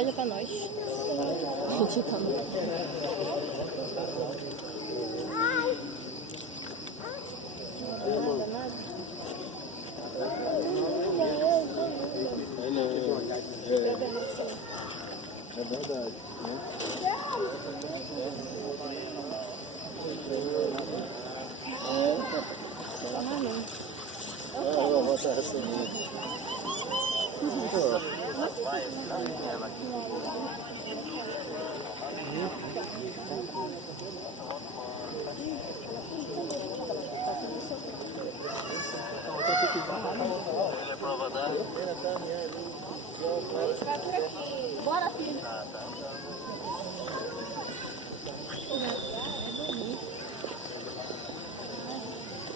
cerveja pra nós. Acreditando. É verdade, né? Eu vou estar recebendo. Bora, filho.